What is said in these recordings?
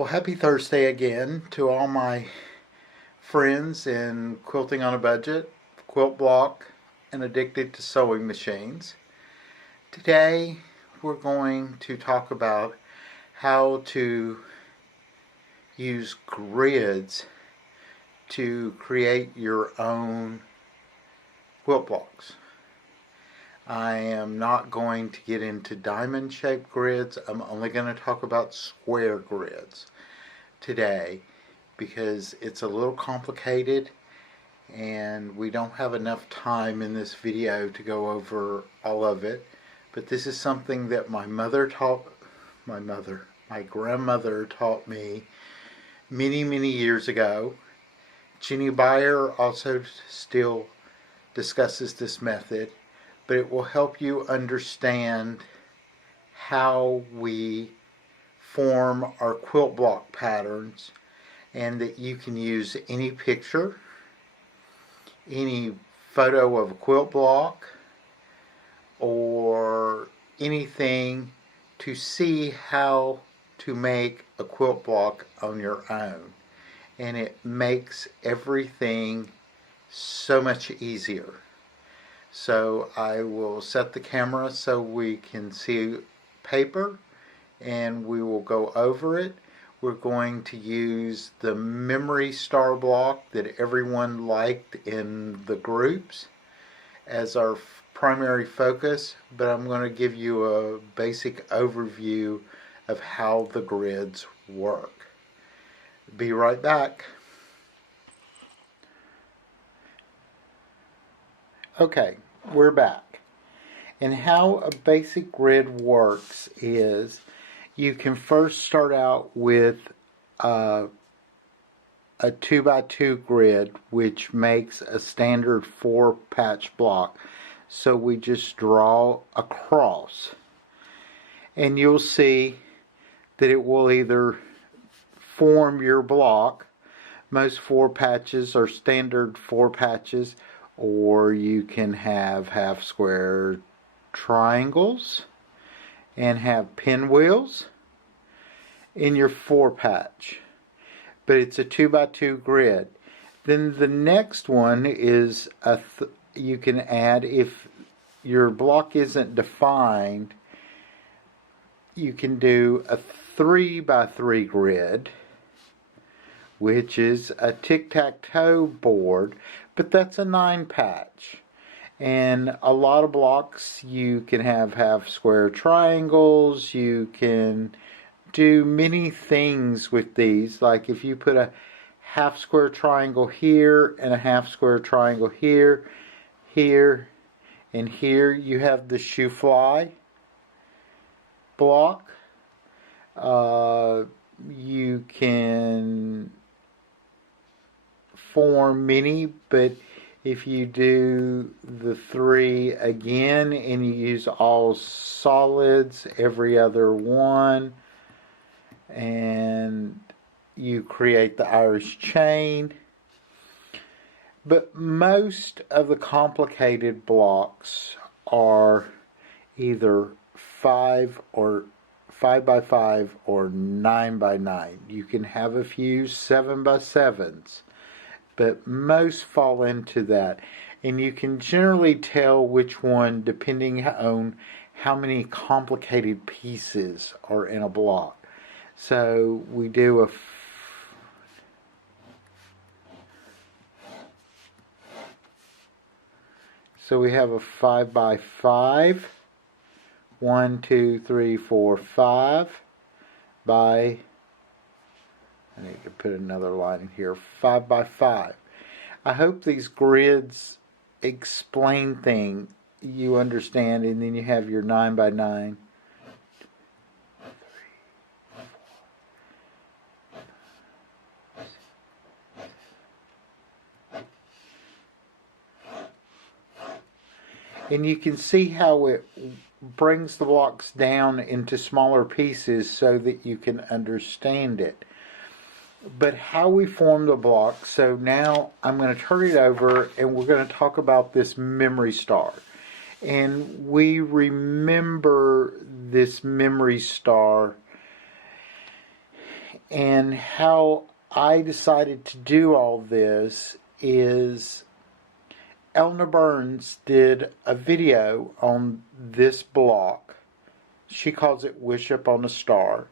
Well, happy Thursday again to all my friends in Quilting on a Budget, Quilt Block, and Addicted to Sewing Machines. Today we're going to talk about how to use grids to create your own quilt blocks. I am not going to get into diamond shaped grids. I'm only going to talk about square grids today because it's a little complicated and we don't have enough time in this video to go over all of it. But this is something that my grandmother taught me many years ago. Jenny Beyer also still discusses this method, but it will help you understand how we form our quilt block patterns, and that you can use any picture, any photo of a quilt block, or anything to see how to make a quilt block on your own. And it makes everything so much easier. So I will set the camera so we can see paper and we will go over it. We're going to use the memory star block that everyone liked in the groups as our primary focus, but I'm going to give you a basic overview of how the grids work. Be right back. Okay, we're back. And how a basic grid works is you can first start out with a 2x2 grid, which makes a standard 4-patch block. So we just draw across. And you'll see that it will either form your block. Most 4 patches are standard 4 patches, or you can have half square triangles and have pinwheels in your 4 patch. But it's a 2x2 grid. Then the next one is you can add, if your block isn't defined, you can do a 3x3 grid, which is a tic-tac-toe board, but that's a 9-patch. And a lot of blocks you can have half square triangles. You can do many things with these. Like if you put a half square triangle here and a half square triangle here, here, and here, you have the shoe fly block. You can form many, but if you do the 3 again and you use all solids every other one, and you create the Irish chain. But most of the complicated blocks are either 5 by 5 or 9 by 9. You can have a few 7 by 7s, but most fall into that. And you can generally tell which one depending on how many complicated pieces are in a block. So we do we have a 5 by 5. 1, 2, 3, 4, 5 by, I need to put another line in here, 5 by 5. I hope these grids explain things you understand, and then you have your 9 by 9. And you can see how it brings the blocks down into smaller pieces so that you can understand it. But how we form the block, so now I'm going to turn it over and we're going to talk about this memory star. And we remember this memory star And how I decided to do all this is Elna Burns did a video on this block. She calls it Wish Upon a Star.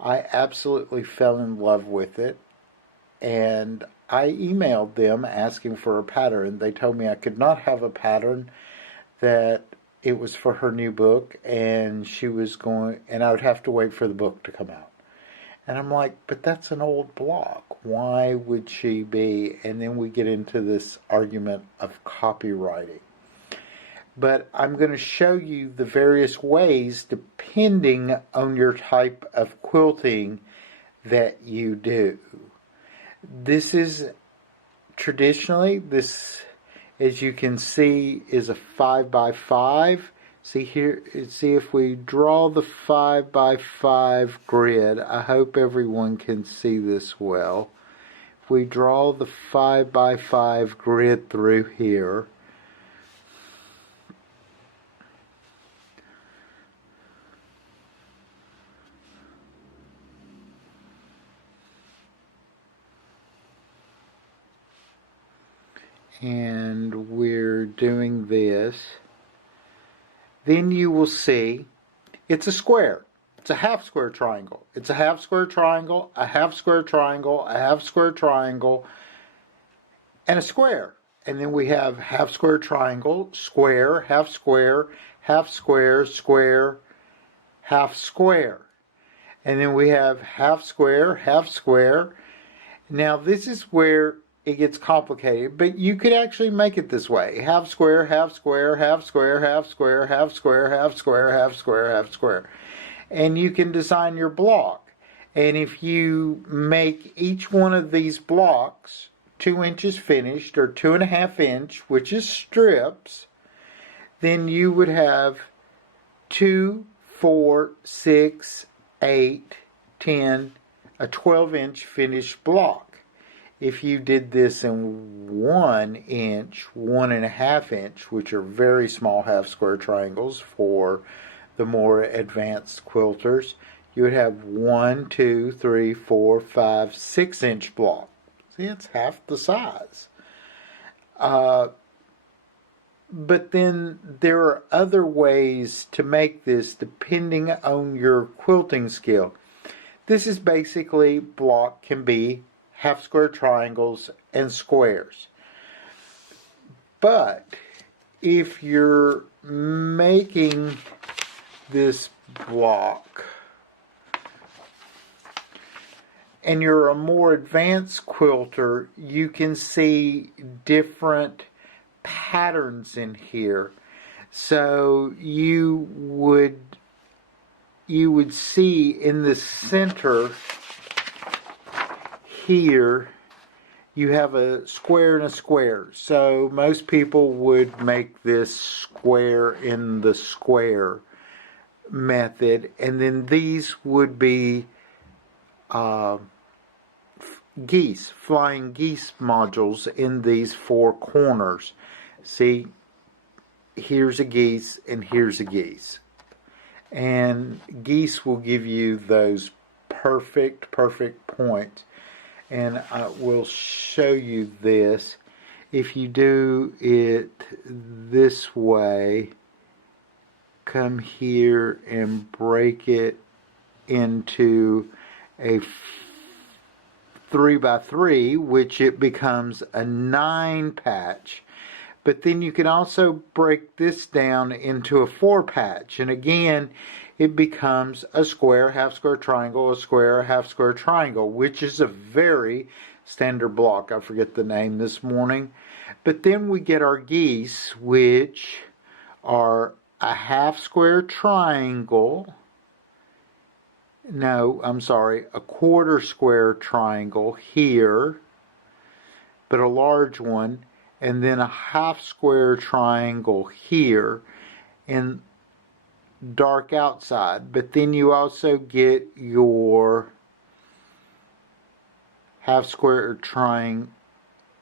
I absolutely fell in love with it, and I emailed them asking for a pattern. They told me I could not have a pattern, that it was for her new book, and I would have to wait for the book to come out. And I'm like, but that's an old block. Why would she be? And then we get into this argument of copywriting. But I'm going to show you the various ways, depending on your type of quilting that you do. This is traditionally, as you can see, is a 5x5. See here, see if we draw the 5x5 grid. I hope everyone can see this well. If we draw the 5x5 grid through here, and we're doing this, then you will see it's a square. It's a half square triangle. It's a half square triangle, a half square triangle, a half square triangle, and a square. And then we have half square triangle, square, half square, square, half square. And then we have half square, half square. Now this is where it gets complicated, but you could actually make it this way. Half square, half square, half square, half square, half square, half square, half square, half square. And you can design your block. And if you make each one of these blocks 2 inches finished, or 2.5 inch, which is strips, then you would have 2, 4, 6, 8, 10, a 12-inch finished block. If you did this in 1 inch, 1.5 inch, which are very small half square triangles for the more advanced quilters, you would have 1, 2, 3, 4, 5, 6 inch block. See, it's half the size. But then there are other ways to make this depending on your quilting skill. This is basically, block can be half square triangles and squares. But if you're making this block and you're a more advanced quilter, you can see different patterns in here. So you would see in the center here, you have a square and a square. So most people would make this square in the square method, and then these would be geese, flying geese modules in these 4 corners. See, here's a geese and here's a geese. And geese will give you those perfect points. And I will show you this. If you do it this way, come here and break it into a 3x3, which it becomes a 9 patch. But then you can also break this down into a 4 patch. And again, it becomes a square, half square triangle, a square, half square triangle, which is a very standard block. I forget the name this morning. But then we get our geese, which are a half square triangle. No, I'm sorry, a quarter square triangle here, but a large one, and then a half square triangle here in dark outside. But then you also get your half square triangle,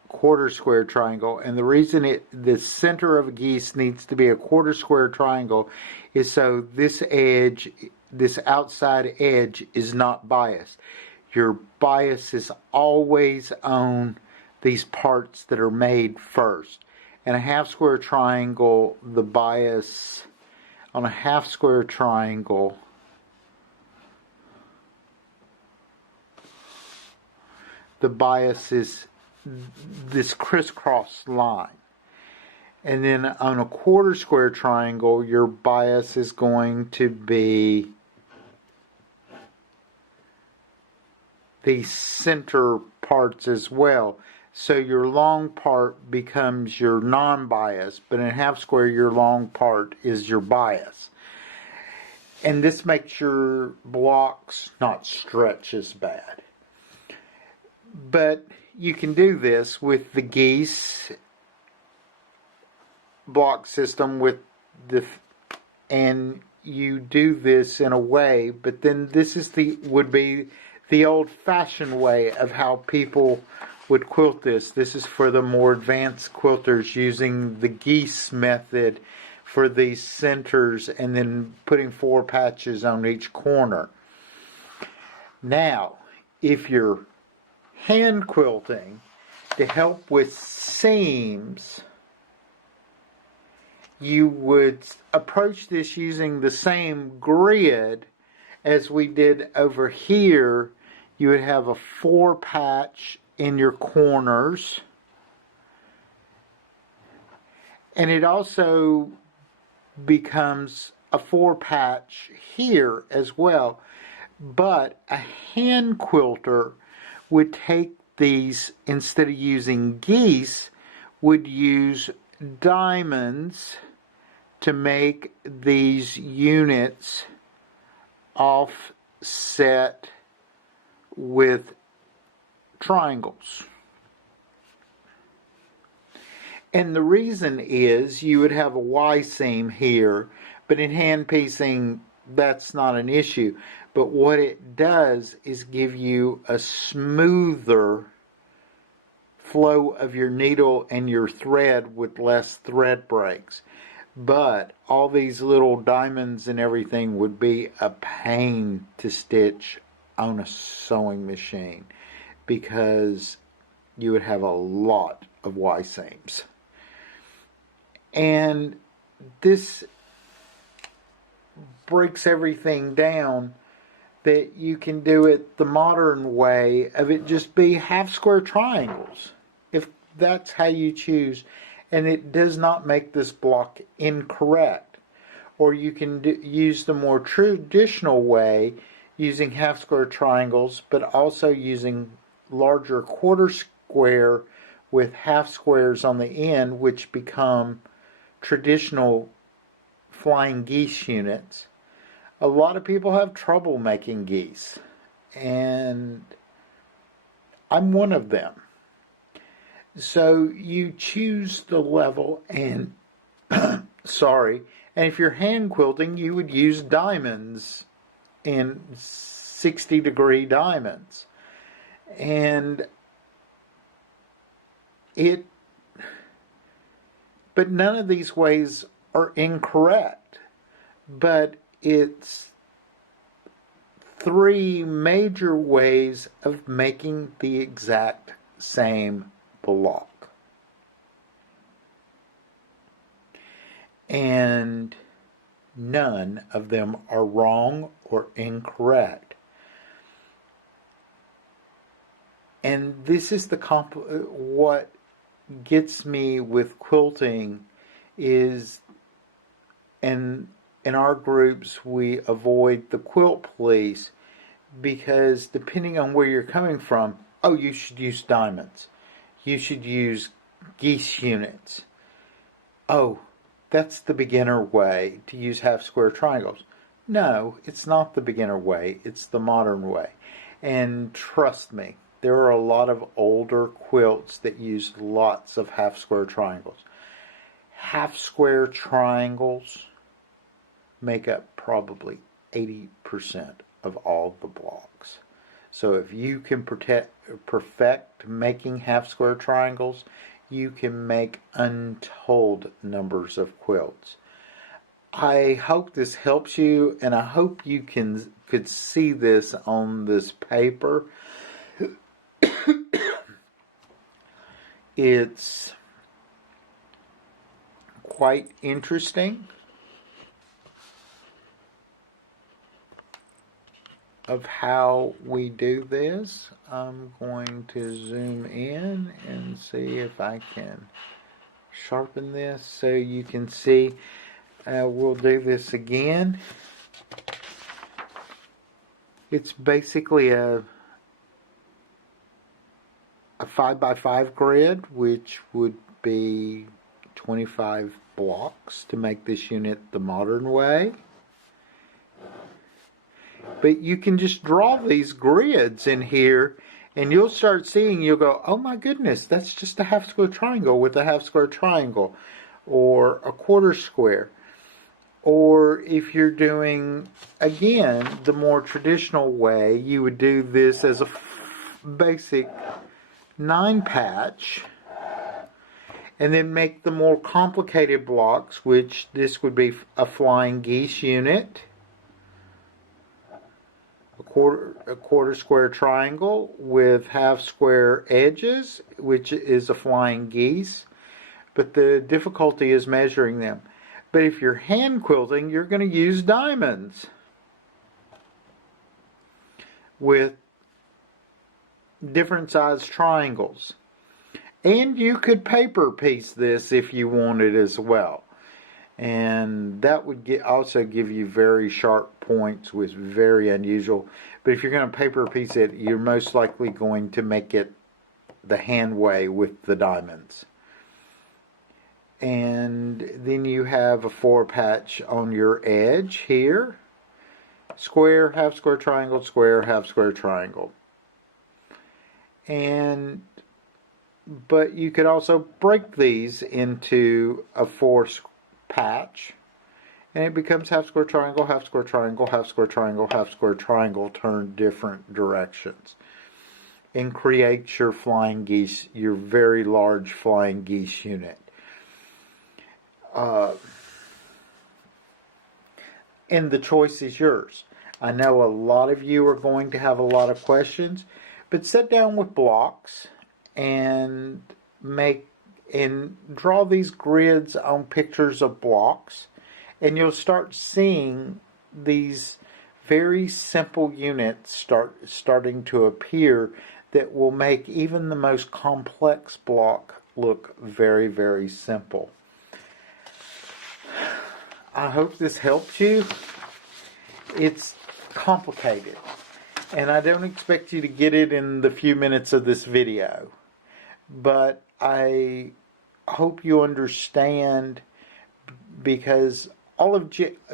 quarter square triangle. And the reason the center of a geese needs to be a quarter square triangle is so this edge, this outside edge, is not biased. your bias is always on these parts that are made first. In a half square triangle, the bias on a half square triangle the bias is this crisscross line. And then on a quarter square triangle, your bias is going to be the center parts as well. So your long part becomes your non-bias, but in a half square, your long part is your bias. And this makes your blocks not stretch as bad. But you can do this with the geese block system and you do this in a way, but then this is would be the old-fashioned way of how people would quilt this. This is for the more advanced quilters, using the geese method for these centers and then putting 4 patches on each corner. Now, if you're hand quilting to help with seams, you would approach this using the same grid as we did over here. You would have a 4 patch in your corners, and it also becomes a 4 patch here as well. But a hand quilter would take these, instead of using geese, would use diamonds to make these units offset with triangles. And the reason is you would have a Y seam here, but in hand piecing that's not an issue. But what it does is give you a smoother flow of your needle and your thread with less thread breaks. But all these little diamonds and everything would be a pain to stitch on a sewing machine, because you would have a lot of Y seams. And this breaks everything down, that you can do it the modern way of it just be half square triangles, if that's how you choose, and it does not make this block incorrect. Or you can use the more traditional way, using half square triangles, but also using larger quarter square with half squares on the end, which become traditional flying geese units. A lot of people have trouble making geese, and I'm one of them. So you choose the level and and if you're hand quilting, you would use diamonds in 60-degree diamonds. But none of these ways are incorrect. But it's 3 major ways of making the exact same block. And none of them are wrong or incorrect. And this is what gets me with quilting is, and in our groups we avoid the quilt police, because depending on where you're coming from, oh, you should use diamonds, you should use geese units, oh, that's the beginner way to use half square triangles. No, it's not the beginner way, it's the modern way. And trust me, there are a lot of older quilts that use lots of half square triangles. Half square triangles make up probably 80% of all the blocks. So if you can perfect making half square triangles, you can make untold numbers of quilts. I hope this helps you, and I hope you can could see this on this paper. It's quite interesting of how we do this. I'm going to zoom in and see if I can sharpen this so you can see. We'll do this again. It's basically a 5x5 grid, which would be 25 blocks to make this unit the modern way. But you can just draw these grids in here, and you'll start seeing, you'll go, oh my goodness, that's just a half square triangle with a half square triangle, or a quarter square. Or if you're doing, again, the more traditional way, you would do this as a basic 9-patch, and then make the more complicated blocks, which this would be a flying geese unit, a quarter square triangle with half square edges, which is a flying geese, but the difficulty is measuring them. But if you're hand quilting, you're going to use diamonds with different size triangles. And you could paper piece this if you wanted as well. And that would also give you very sharp points, with very unusual. But if you're going to paper piece it, you're most likely going to make it the hand way with the diamonds. And then you have a 4-patch on your edge here. Square, half square triangle, square, half square triangle. But you could also break these into a 4-patch, and it becomes half square triangle, half square triangle, half square triangle, half square triangle turned different directions, and create your flying geese, your very large flying geese unit. And the choice is yours. I know a lot of you are going to have a lot of questions, but sit down with blocks and draw these grids on pictures of blocks, and you'll start seeing these very simple units starting to appear that will make even the most complex block look very, very simple. I hope this helped you. It's complicated, and I don't expect you to get it in the few minutes of this video, but I hope you understand, because all of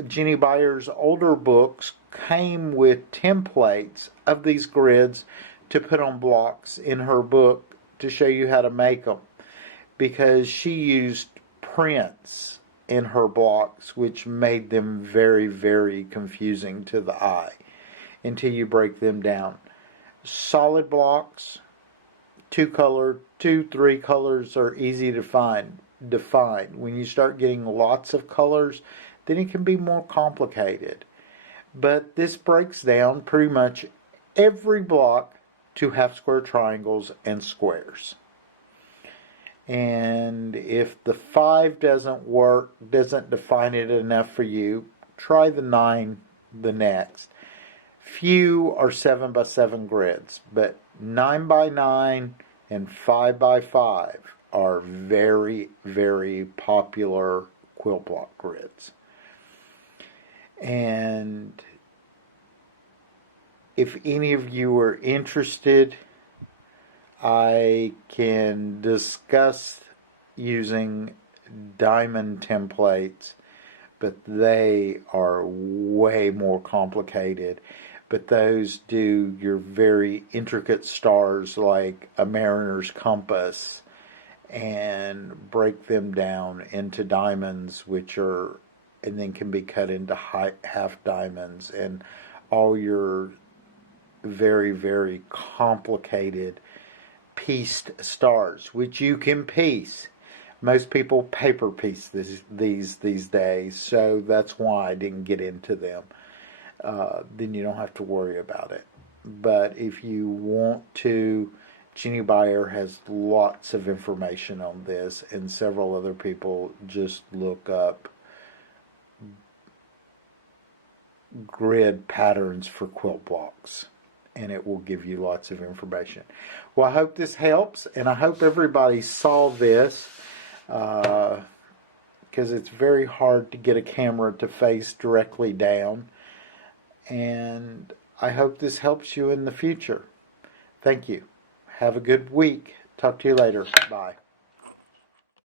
Jenny Byer's older books came with templates of these grids to put on blocks in her book to show you how to make them, because she used prints in her blocks, which made them very, very confusing to the eye until you break them down. Solid blocks, 3 colors are easy to define. When you start getting lots of colors, then it can be more complicated. But this breaks down pretty much every block to half square triangles and squares. And if the 5 doesn't work, doesn't define it enough for you, try the 9 the next. Few are 7x7 grids, but 9x9 and 5x5 are very, very popular quilt block grids. And if any of you are interested, I can discuss using diamond templates, but they are way more complicated. But those do your very intricate stars like a mariner's compass, and break them down into diamonds, and then can be cut into half diamonds, and all your very, very complicated pieced stars, which you can piece. Most people paper piece these days, so that's why I didn't get into them. then you don't have to worry about it. But if you want to, Jenny Bayer has lots of information on this, and several other people. Just look up grid patterns for quilt blocks, and it will give you lots of information. Well, I hope this helps, and I hope everybody saw this, because it's very hard to get a camera to face directly down. And I hope this helps you in the future. Thank you. Have a good week. Talk to you later. Bye.